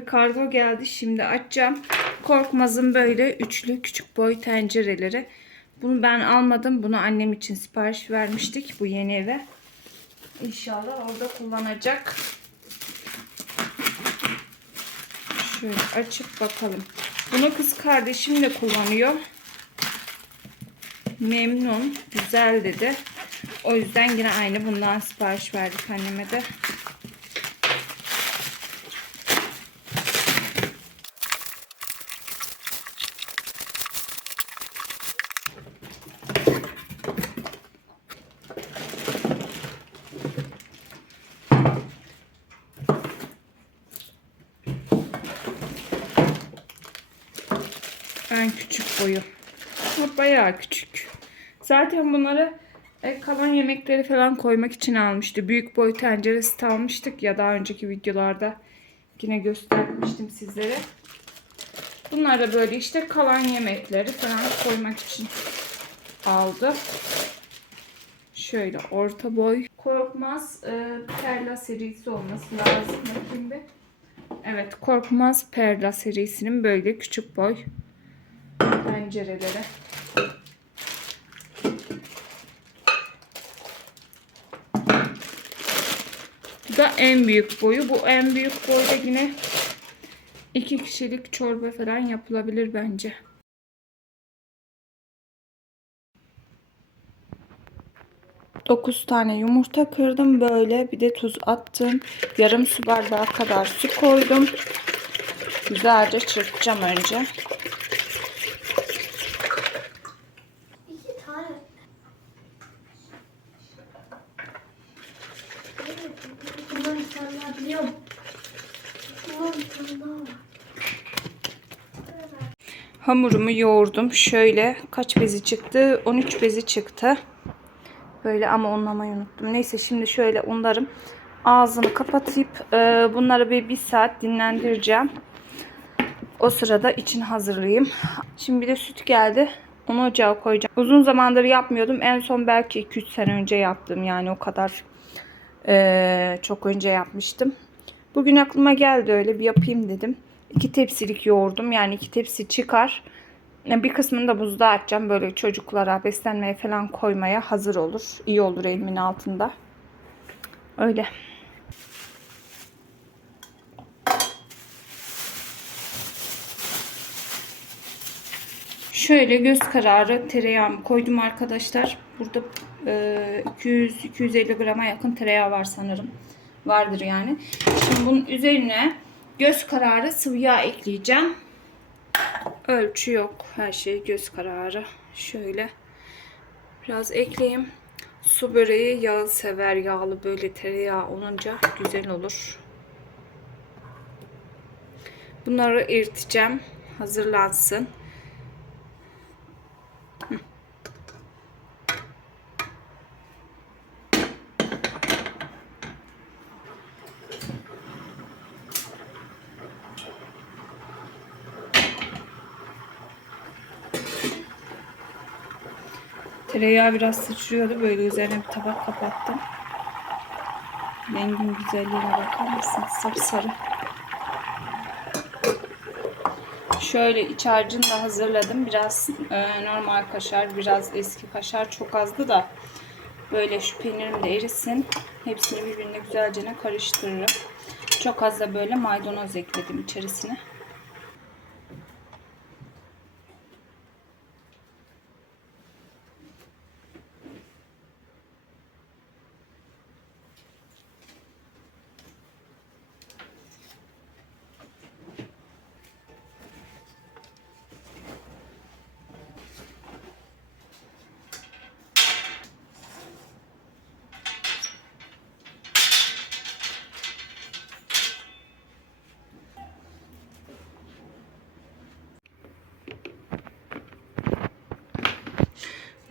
Kargo geldi. Şimdi açacağım. Korkmaz'ın böyle üçlü küçük boy tencereleri. Bunu ben almadım. Bunu annem için sipariş vermiştik. Bu yeni eve. İnşallah orada kullanacak. Şöyle açıp bakalım. Bunu kız kardeşim de kullanıyor. Memnun. Güzel dedi. O yüzden yine aynı bundan sipariş verdik anneme de. En küçük boyu. Bayağı küçük. Zaten bunları kalan yemekleri falan koymak için almıştı. Büyük boy tenceresi almıştık ya, daha önceki videolarda yine göstermiştim sizlere. Bunlar da böyle işte kalan yemekleri falan koymak için aldı. Şöyle orta boy. Korkmaz Perla serisi olması lazım. Bakayım bir. Evet, Korkmaz Perla serisinin böyle küçük boy tencereleri. Bu da en büyük boyu. Bu en büyük boyda yine 2 kişilik çorba falan yapılabilir bence. Dokuz tane yumurta kırdım böyle. Bir de tuz attım. Yarım su bardağı kadar su koydum. Güzelce çırpacağım önce. Hamurumu yoğurdum. Şöyle kaç bezi çıktı? 13 bezi çıktı. Böyle ama unlamayı unuttum. Neyse şimdi şöyle unlarım. Ağzını kapatıp bunları bir saat dinlendireceğim. O sırada için hazırlayayım. Şimdi bir de süt geldi. Onu ocağa koyacağım. Uzun zamandır yapmıyordum. En son belki 2-3 sene önce yaptım. Yani o kadar çok önce yapmıştım. Bugün aklıma geldi, öyle bir yapayım dedim. 2 tepsilik yoğurdum. Yani 2 tepsi çıkar. Bir kısmını da buzluğa atacağım. Böyle çocuklara beslenmeye falan koymaya hazır olur. İyi olur elimin altında. Öyle. Şöyle göz kararı tereyağımı koydum arkadaşlar. Burada 200-250 grama yakın tereyağı var sanırım. Vardır yani. Şimdi bunun üzerine göz kararı sıvı yağ ekleyeceğim. Ölçü yok. Her şey göz kararı. Şöyle biraz ekleyeyim. Su böreği yağı sever. Yağlı böyle tereyağı olunca güzel olur. Bunları eriteceğim. Hazırlansın. Tereyağı biraz sıçrıyordu. Böyle üzerine bir tabak kapattım. Rengin güzelliğine bakar mısınız? Sapsarı. Şöyle iç harcını da hazırladım. Biraz normal kaşar, biraz eski kaşar. Çok azdı da böyle şu peynirim de erisin. Hepsini birbirine güzelce karıştırırım. Çok az da böyle maydanoz ekledim içerisine.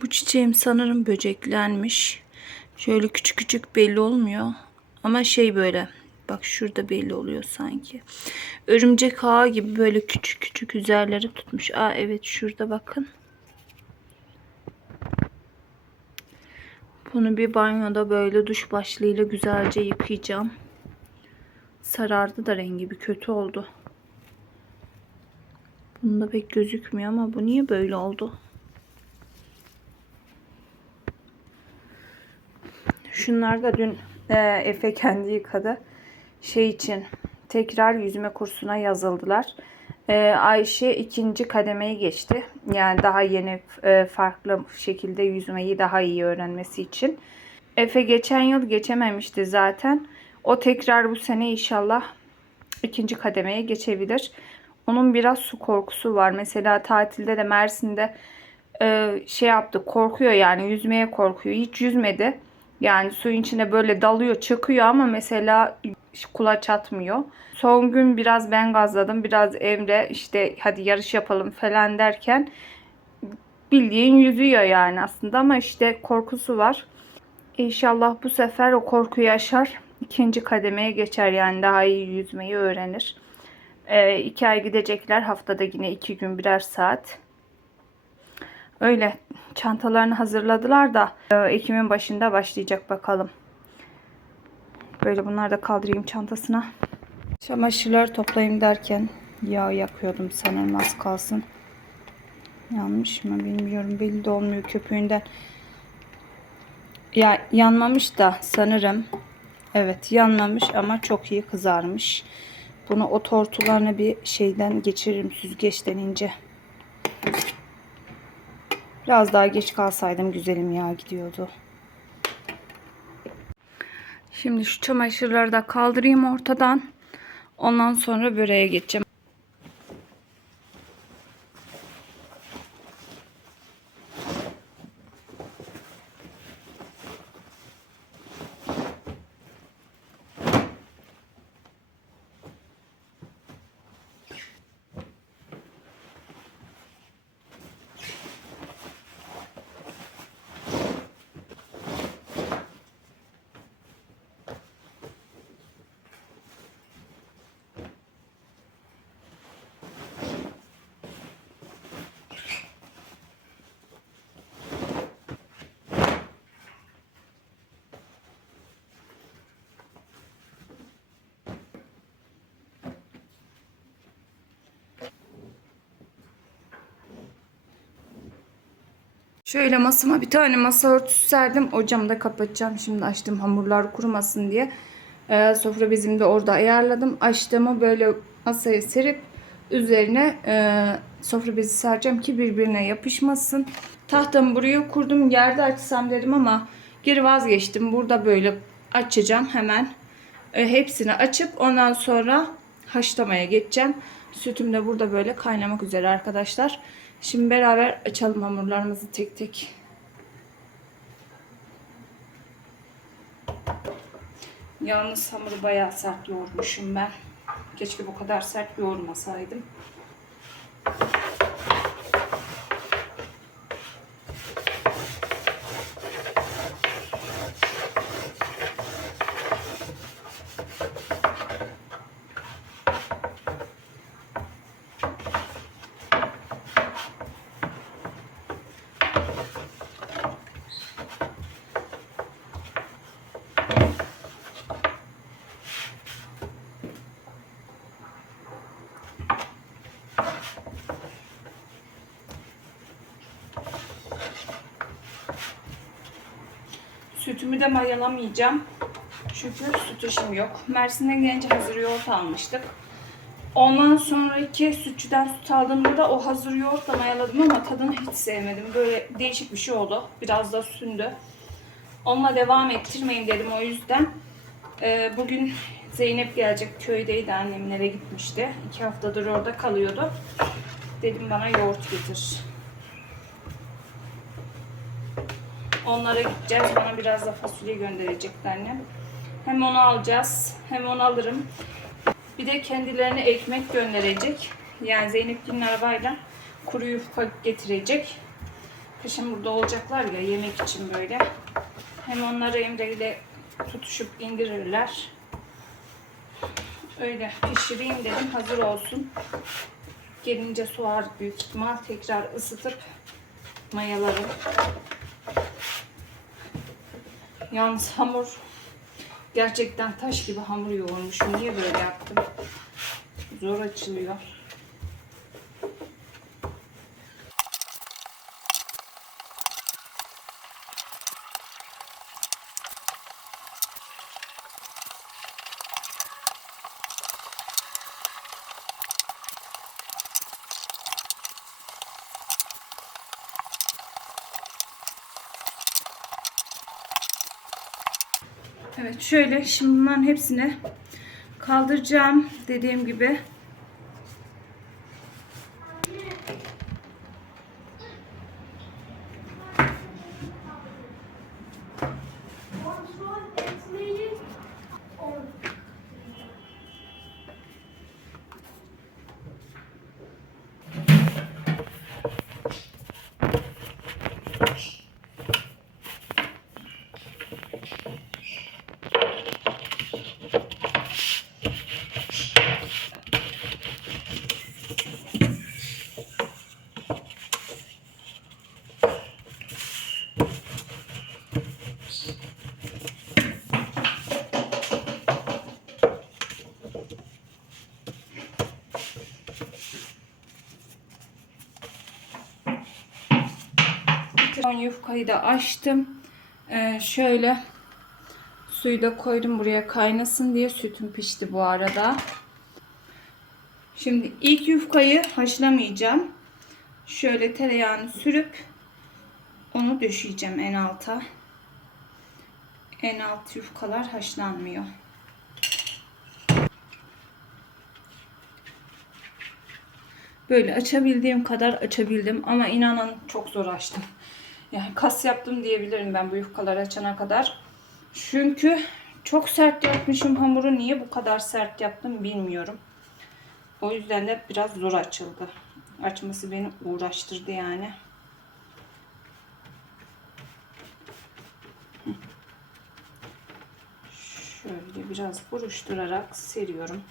Bu çiçeğim sanırım böceklenmiş. Şöyle küçük küçük belli olmuyor. Ama şey böyle. Bak şurada belli oluyor sanki. Örümcek ağı gibi böyle küçük küçük üzerleri tutmuş. Aa evet, şurada bakın. Bunu bir banyoda böyle duş başlığıyla güzelce yıkayacağım. Sarardı da rengi bir kötü oldu. Bunda pek gözükmüyor ama bu niye böyle oldu? Şunlar da dün Efe kendi yıkadı. Şey için tekrar yüzme kursuna yazıldılar. Ayşe ikinci kademeyi geçti. Yani daha yeni farklı şekilde yüzmeyi daha iyi öğrenmesi için. Efe geçen yıl geçememişti zaten. O tekrar bu sene inşallah ikinci kademeye geçebilir. Onun biraz su korkusu var. Mesela tatilde de Mersin'de şey yaptı, korkuyor yani, yüzmeye korkuyor. Hiç yüzmedi. Yani suyun içine böyle dalıyor, çıkıyor ama mesela kulaç atmıyor. Son gün biraz ben gazladım, biraz Emre işte hadi yarış yapalım falan derken bildiğin yüzüyor yani aslında ama işte korkusu var. İnşallah bu sefer o korkuyu aşar. İkinci kademeye geçer yani daha iyi yüzmeyi öğrenir. 2 ay gidecekler. Haftada yine 2 gün birer saat. Öyle çantalarını hazırladılar da Ekim'in başında başlayacak bakalım. Böyle bunları da kaldırayım çantasına. Çamaşırları toplayayım derken yağ yakıyordum sanırım, az kalsın. Yanmış mı bilmiyorum, belli de olmuyor köpüğünden. Ya yanmamış da sanırım. Evet yanmamış ama çok iyi kızarmış. Bunu o tortularını bir şeyden geçiririm, süzgeçten ince. Biraz daha geç kalsaydım güzelim yağ gidiyordu. Şimdi şu çamaşırları da kaldırayım ortadan. Ondan sonra böreğe geçeceğim. Şöyle masama bir tane masa örtüsü serdim. Ocağımı da kapatacağım. Şimdi açtım hamurlar kurumasın diye. Sofra bezimi de orada ayarladım. Açtığımı böyle masaya serip üzerine sofra bezi sereceğim ki birbirine yapışmasın. Tahtamı buraya kurdum. Yerde açsam dedim ama geri vazgeçtim. Burada böyle açacağım hemen. Hepsini açıp ondan sonra haşlamaya geçeceğim. Sütüm de burada böyle kaynamak üzere arkadaşlar. Şimdi beraber açalım hamurlarımızı tek tek. Yalnız hamuru bayağı sert yoğurmuşum ben. Keşke bu kadar sert yoğurmasaydım. Sütümü de mayalamayacağım. Çünkü süt işim yok. Mersin'e gelince hazır yoğurt almıştık. Ondan sonraki sütçüden süt aldığımda da o hazır yoğurtla mayaladım ama tadını hiç sevmedim. Böyle değişik bir şey oldu. Biraz da sündü. Onunla devam ettirmeyin dedim o yüzden. Bugün Zeynep gelecek. Köydeydi, annemlere gitmişti. 2 haftadır orada kalıyordu. Dedim bana yoğurt getir. Onlara gideceğiz. Bana biraz da fasulye gönderecekti annem. Hem onu alacağız hem onu alırım. Bir de kendilerine ekmek gönderecek. Yani Zeynep'in arabayla kuru yufka getirecek. Kışın burada olacaklar ya yemek için böyle. Hem onları Emre ile tutuşup indirirler. Öyle pişireyim dedim, hazır olsun. Gelince soğar büyük ihtimal, tekrar ısıtıp mayalarım. Yalnız hamur Gerçekten taş gibi hamur yoğurmuşum. Niye böyle yaptım? Zor açılıyor. Evet, şöyle şimdi bunların hepsini kaldıracağım dediğim gibi. Son yufkayı da açtım. Şöyle suyu da koydum buraya kaynasın diye. Sütüm pişti bu arada. Şimdi ilk yufkayı haşlamayacağım. Şöyle tereyağını sürüp onu döşeyeceğim en alta. En alt yufkalar haşlanmıyor. Böyle açabildiğim kadar açabildim ama inanın çok zor açtım. Yani kas yaptım diyebilirim ben bu yufkaları açana kadar. Çünkü çok sert yapmışım hamuru. Niye bu kadar sert yaptım bilmiyorum. O yüzden de biraz zor açıldı. Açması beni uğraştırdı yani. Şöyle biraz buruşturarak seriyorum.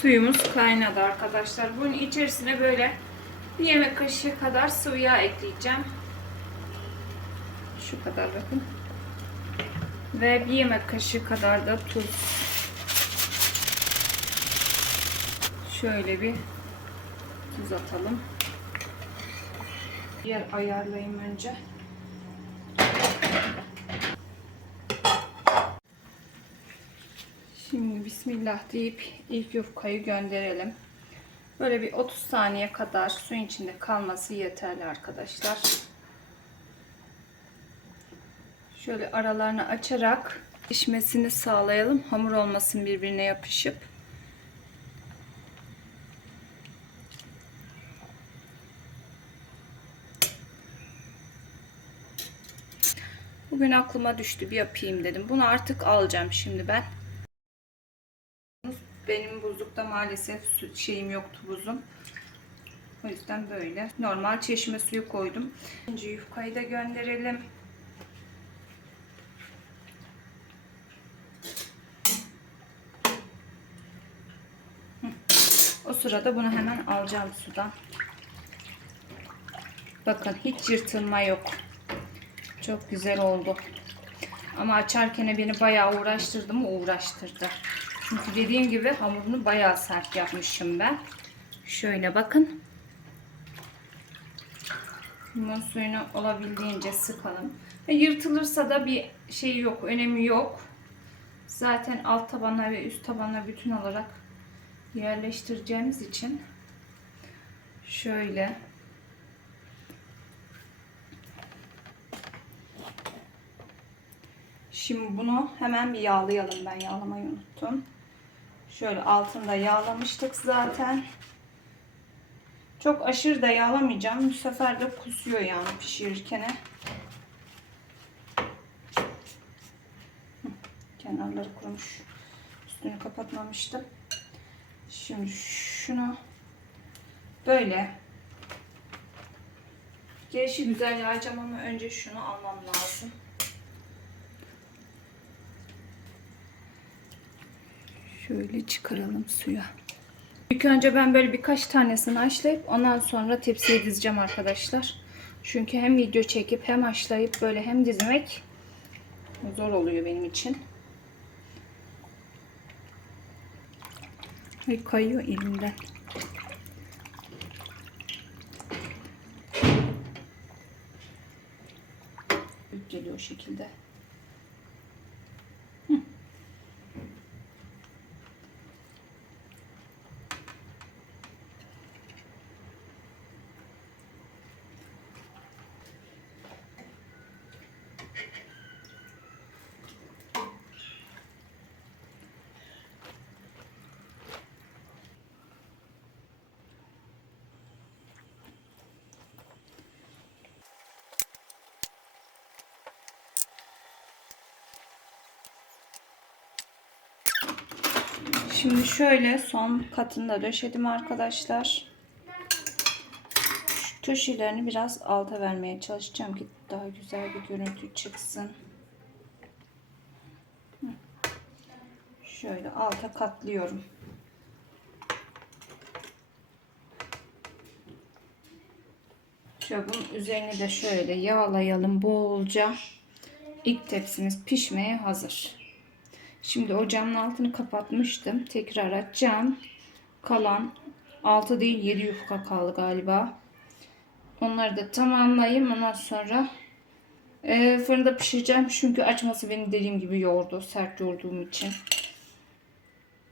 Suyumuz kaynadı arkadaşlar. Bunun içerisine böyle bir yemek kaşığı kadar sıvı yağ ekleyeceğim. Şu kadar bakın. Ve bir yemek kaşığı kadar da tuz. Şöyle bir tuz atalım. Yer ayarlayayım önce. Şimdi bismillah deyip ilk yufkayı gönderelim. Böyle bir 30 saniye kadar suyun içinde kalması yeterli arkadaşlar. Şöyle aralarını açarak pişmesini sağlayalım. Hamur olmasın birbirine yapışıp. Bugün aklıma düştü bir yapayım dedim. Bunu artık alacağım şimdi ben. Benim buzlukta maalesef şeyim yoktu buzum. O yüzden böyle. Normal çeşme suyu koydum. İkinci yufkayı da gönderelim. O sırada bunu hemen alacağım sudan. Bakın hiç yırtılma yok. Çok güzel oldu. Ama açarken beni bayağı uğraştırdı mı? Uğraştırdı. Çünkü dediğim gibi hamurunu bayağı sert yapmışım ben. Şöyle bakın. Limon suyunu olabildiğince sıkalım. Ve yırtılırsa da bir şey yok, önemi yok. Zaten alt tabana ve üst tabana bütün olarak yerleştireceğimiz için şöyle şimdi bunu hemen bir yağlayalım. Ben yağlamayı unuttum. Şöyle altında yağlamıştık zaten. Çok aşırı da yağlamayacağım. Bu sefer de kusuyor yani pişirirken. Kenarları kurumuş. Üstünü kapatmamıştım. Şimdi şunu böyle gelişi güzel yayacağım ama önce şunu almam lazım. Şöyle çıkaralım suya. İlk önce ben böyle birkaç tanesini haşlayıp ondan sonra tepsiye dizeceğim arkadaşlar. Çünkü hem video çekip hem haşlayıp böyle hem dizmek zor oluyor benim için. Ay, kayıyor elimden. Geliyor o şekilde. Şimdi şöyle son katını da döşedim arkadaşlar. Şu köşelerini biraz alta vermeye çalışacağım ki daha güzel bir görüntü çıksın. Şöyle alta katlıyorum. Şöyle bunun üzerini de şöyle yağlayalım bolca. İlk tepsimiz pişmeye hazır. Şimdi ocağın altını kapatmıştım. Tekrar açacağım. Kalan 6 değil 7 yufka kaldı galiba. Onları da tamamlayayım. Ondan sonra fırında pişireceğim. Çünkü açması beni dediğim gibi yordu. Sert yoğurduğum için.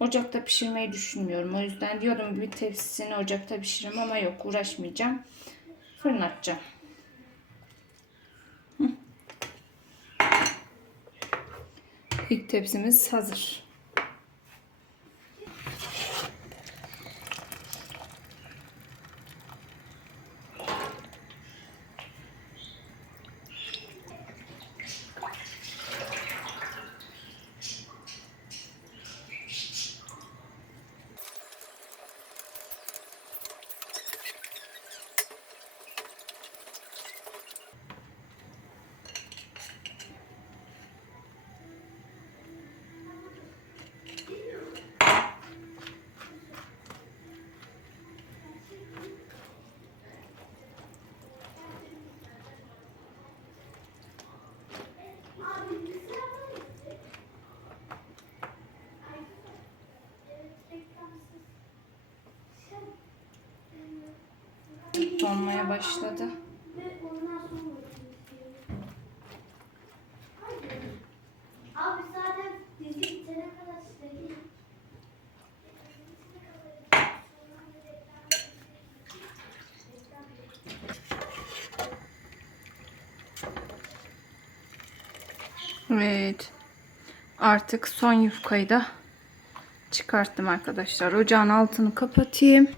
Ocakta pişirmeyi düşünmüyorum. O yüzden diyordum bir tepsisini ocakta pişiririm ama yok, uğraşmayacağım. Fırına atacağım. İlk tepsimiz hazır. Donmaya başladı. Abi zaten dizi bitene kadar işte. Evet. Artık son yufkayı da çıkarttım arkadaşlar. Ocağın altını kapatayım.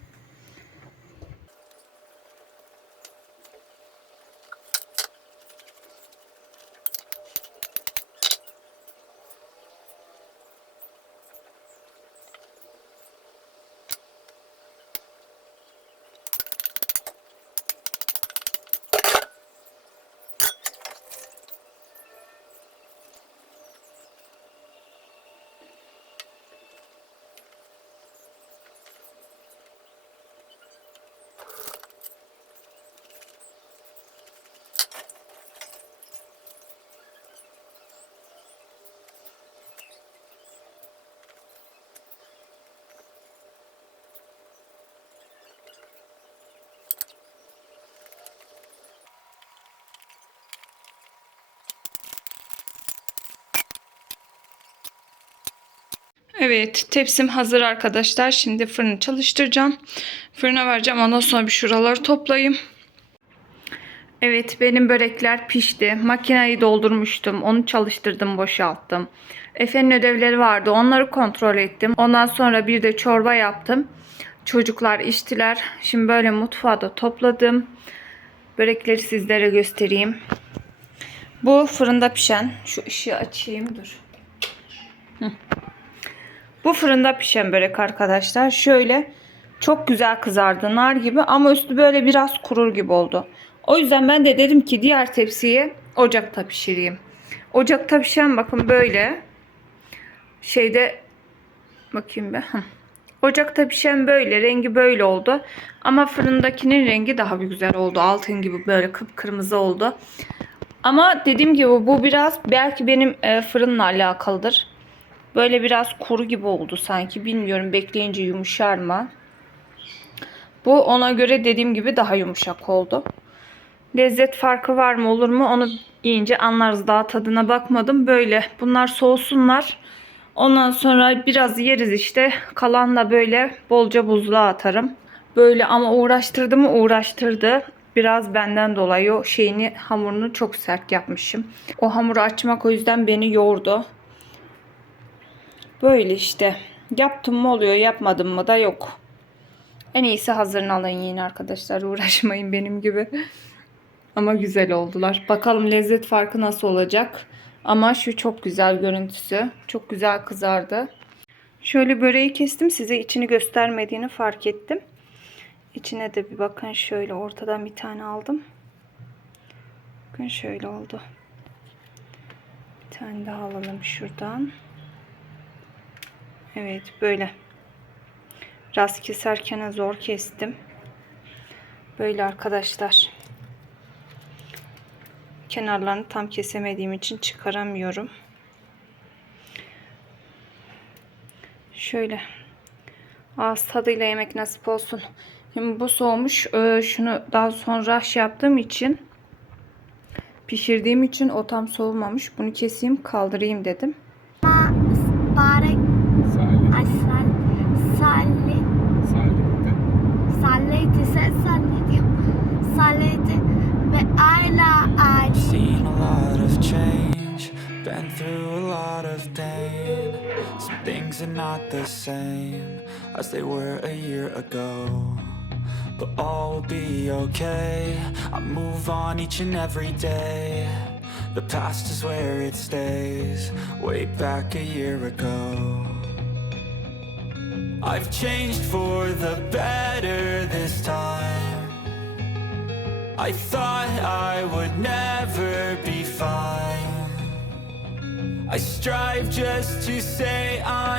Evet, tepsim hazır arkadaşlar. Şimdi fırını çalıştıracağım. Fırına vereceğim. Ondan sonra bir şuraları toplayayım. Evet, benim börekler pişti. Makineyi doldurmuştum. Onu çalıştırdım, boşalttım. Efe'nin ödevleri vardı. Onları kontrol ettim. Ondan sonra bir de çorba yaptım. Çocuklar içtiler. Şimdi böyle mutfağı da topladım. Börekleri sizlere göstereyim. Bu fırında pişen. Şu ışığı açayım. Dur. Bu fırında pişen börek arkadaşlar. Şöyle çok güzel kızardı, nar gibi, ama üstü böyle biraz kurur gibi oldu. O yüzden ben de dedim ki diğer tepsiyi ocakta pişireyim. Ocakta pişen bakın böyle şeyde, bakayım be. Ocakta pişen böyle. Rengi böyle oldu. Ama fırındakinin rengi daha bir güzel oldu. Altın gibi böyle kıpkırmızı oldu. Ama dediğim gibi bu biraz belki benim fırınla alakalıdır. Böyle biraz kuru gibi oldu sanki. Bilmiyorum, bekleyince yumuşar mı? Bu ona göre dediğim gibi daha yumuşak oldu. Lezzet farkı var mı olur mu onu yiyince anlarız. Daha tadına bakmadım. Böyle bunlar soğusunlar. Ondan sonra biraz yeriz işte. Kalan da böyle bolca buzluğa atarım. Böyle ama uğraştırdı mı uğraştırdı. Biraz benden dolayı o hamurunu çok sert yapmışım. O hamuru açmak o yüzden beni yordu. Böyle işte. Yaptım mı oluyor, yapmadım mı da yok. En iyisi hazırını alın yiyin arkadaşlar. Uğraşmayın benim gibi. Ama güzel oldular. Bakalım lezzet farkı nasıl olacak. Ama şu çok güzel görüntüsü. Çok güzel kızardı. Şöyle böreği kestim. Size içini göstermediğini fark ettim. İçine de bir bakın, şöyle ortadan bir tane aldım. Bakın şöyle oldu. Bir tane daha alalım şuradan. Evet böyle. Biraz keserken zor kestim. Böyle arkadaşlar. Kenarlarını tam kesemediğim için çıkaramıyorum. Şöyle. Ağız tadıyla yemek nasip olsun. Şimdi bu soğumuş. Şunu daha sonra yaptığım için, pişirdiğim için o tam soğumamış. Bunu keseyim, kaldırayım dedim. Barek. Salleyti sen zannediyorum. Salleyti ve ayla Seen a lot of change, been through a lot of pain. Some things are not the same as they were a year ago. But all will be okay. I move on each and every day. The past is where it stays, way back a year ago. I've changed for the better this time. I thought I would never be fine. I strive just to say I'm